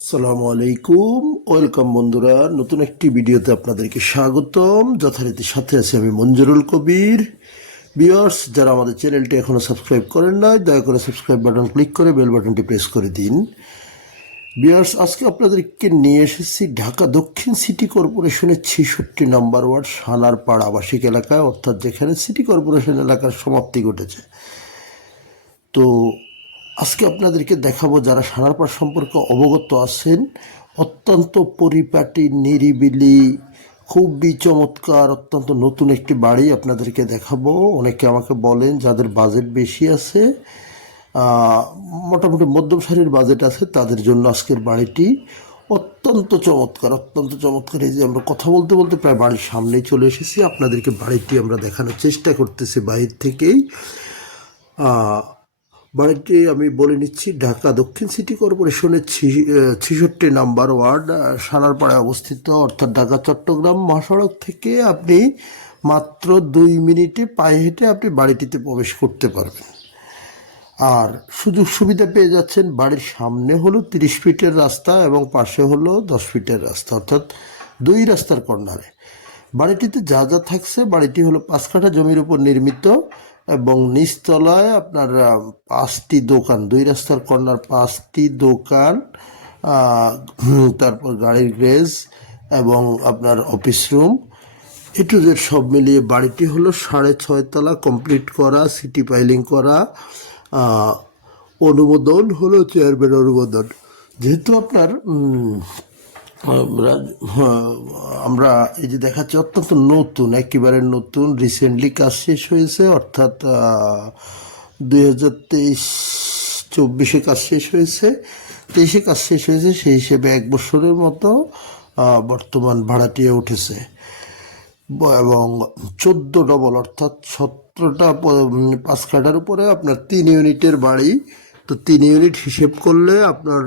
আসসালামু আলাইকুম, ওয়েলকাম বন্ধুরা। নতুন একটি ভিডিওতে আপনাদেরকে স্বাগতম। যথারীতি সাথে আছি আমি মঞ্জুরুল কবির। ভিউয়ার্স, যারা আমাদের চ্যানেলটি এখনও সাবস্ক্রাইব করেন নাই, দয়া করে সাবস্ক্রাইব বাটন ক্লিক করে বেল বাটনটি প্রেস করে দিন। ভিউয়ার্স, আজকে আপনাদেরকে নিয়ে এসেছি ঢাকা দক্ষিণ সিটি কর্পোরেশনের 66 নম্বর ওয়ার্ড সানারপাড় আবাসিক এলাকায়, অর্থাৎ যেখানে সিটি কর্পোরেশন এলাকার সমাপ্তি ঘটেছে। তো আজকে আপনাদেরকে দেখাবো, যারা সানারপাড় সম্পর্কে অবগত আছেন, অত্যন্ত পরিপাটি, নিরিবিলি, খুবই চমৎকার, অত্যন্ত নতুন একটি বাড়ি আপনাদেরকে দেখাবো। অনেকে আমাকে বলেন যাদের বাজেট বেশি আছে, মোটামুটি মধ্যম সারির বাজেট আছে, তাদের জন্য আজকের বাড়িটি অত্যন্ত চমৎকার, অত্যন্ত চমৎকার। এই যে আমরা কথা বলতে বলতে প্রায় বাড়ির সামনেই চলে এসেছি। আপনাদেরকে বাড়িটি আমরা দেখানোর চেষ্টা করতেছি বাহির থেকেই। বাড়িটি আমি বলে নিচ্ছি, ঢাকা দক্ষিণ সিটি কর্পোরেশনের 66 নম্বর ওয়ার্ড সানারপাড়ায় অবস্থিত, অর্থাৎ ঢাকা চট্টগ্রাম মহাসড়ক থেকে আপনি মাত্র 2 মিনিটে পায়ে হেঁটে আপনি বাড়িটিতে প্রবেশ করতে পারবেন। আর সুযোগ সুবিধা পেয়ে যাচ্ছেন, বাড়ির সামনে হলো 30 ফিটের রাস্তা এবং পাশে হলো 10 ফিটের রাস্তা, অর্থাৎ 2 রাস্তার কর্নারে। বাড়িটিতে যা যা থাকছে, বাড়িটি হলো 5 কাঠা জমির উপর নির্মিত এবং নিচতলায় আপনার 5টি দোকান, 2 রাস্তার কর্নার 5টি দোকান, তারপর গাড়ির গ্যারেজ এবং আপনার office room, A to Z সব মিলিয়ে বাড়িটি হলো 6.5 তলা, কমপ্লিট করা, সিটি পাইলিং করা। অনুমোদন হলো চেয়ারম্যান অনুমোদন। যেহেতু আপনার আমরা এই যে দেখাচ্ছি অত্যন্ত নতুন, একেবারে নতুন, রিসেন্টলি কাজ শেষ হয়েছে, অর্থাৎ 2023-24 কাজ শেষ হয়েছে, 23 কাজ শেষ হয়েছে, সেই হিসেবে 1 বছরের মতো বর্তমান ভাড়াটিয়ে উঠেছে এবং 14 ডবল, অর্থাৎ 17টা 5 কাঠার উপরে আপনার 3 ইউনিটের বাড়ি। তো 3 ইউনিট হিসেব করলে আপনার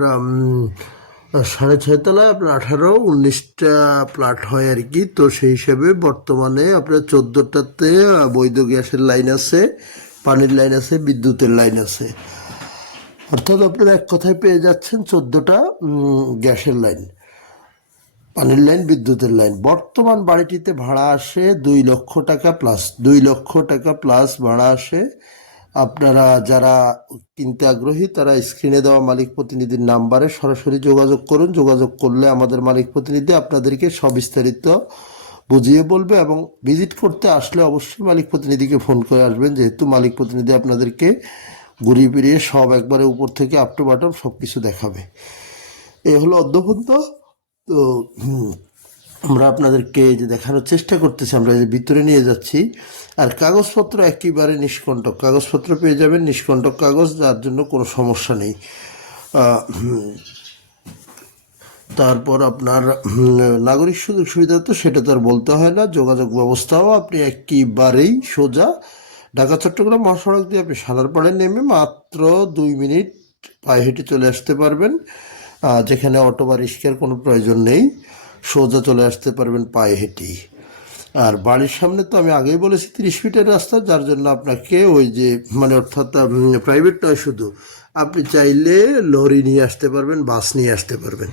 6.5 তলায় আপনার 18-19টা প্লাট হয় আর কি। তো সেই হিসাবে বর্তমানে আপনার 14টাতে বৈধ গ্যাসের লাইন আছে, পানির লাইন আছে, বিদ্যুতের লাইন আছে, অর্থাৎ আপনারা এক কথায় পেয়ে যাচ্ছেন 14টা গ্যাসের লাইন, পানির লাইন, বিদ্যুতের লাইন। বর্তমান বাড়িটিতে ভাড়া আসে 2 লক্ষ টাকা প্লাস, 2 লক্ষ টাকা প্লাস ভাড়া আসে। আপনারা যারা কিনতে আগ্রহী, তারা স্ক্রিনে দেওয়া মালিক প্রতিনিধির নাম্বারে সরাসরি যোগাযোগ করুন। যোগাযোগ করলে আমাদের মালিক প্রতিনিধি আপনাদেরকে সবিস্তারিত বুঝিয়ে বলবে এবং ভিজিট করতে আসলে অবশ্যই মালিক প্রতিনিধিকে ফোন করে আসবেন, যেহেতু মালিক প্রতিনিধি আপনাদেরকে ঘুরিয়ে ফিরিয়ে সব একবারে উপর থেকে আপ টু বটম সব কিছু দেখাবে। এ হলো অদ্যপন্ত। তো আমরা আপনাদেরকে যে দেখানোর চেষ্টা করতেছি, আমরা যে ভিতরে নিয়ে যাচ্ছি। আর কাগজপত্র একেবারে নিষ্কণ্টক, কাগজপত্র পেয়ে যাবেন, নিষ্কণ্টক কাগজ, যার জন্য কোনো সমস্যা নেই। তারপর আপনার নাগরিক সুযোগ সুবিধা, তো সেটা তো আর বলতে হয় না। যোগাযোগ ব্যবস্থাও আপনি একেবারেই সোজা, ঢাকা চট্টগ্রাম মহাসড়ক দিয়ে আপনি সানারপাড়ে নেমে মাত্র 2 মিনিট পায়ে হেঁটে চলে আসতে পারবেন, যেখানে অটো বা রিক্সার কোনো প্রয়োজন নেই, সোজা চলে আসতে পারবেন পায়ে হেঁটেই। আর বাড়ির সামনে তো আমি আগেই বলেছি 30 ফিটের রাস্তা, যার জন্য আপনাকে ওই যে অর্থাৎ প্রাইভেট নয়, শুধু আপনি চাইলে লরি নিয়ে আসতে পারবেন, বাস নিয়ে আসতে পারবেন।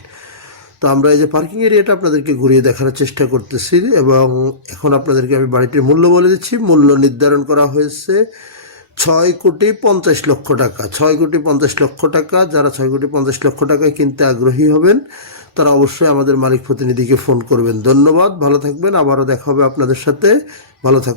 তো আমরা এই যে পার্কিং এরিয়াটা আপনাদেরকে ঘুরিয়ে দেখার চেষ্টা করতেছি এবং এখন আপনাদেরকে আমি বাড়িটির মূল্য বলে দিচ্ছি। মূল্য নির্ধারণ করা হয়েছে 6,50,00,000 টাকা, 6,50,00,000 টাকা। যারা 6,50,00,000 টাকায় কিনতে আগ্রহী হবেন, তারা অবশ্যই আমাদের মালিক প্রতিনিধিকে ফোন করবেন। ধন্যবাদ, ভালো থাকবেন, আবারও দেখা হবে আপনাদের সাথে, ভালো থাকবেন।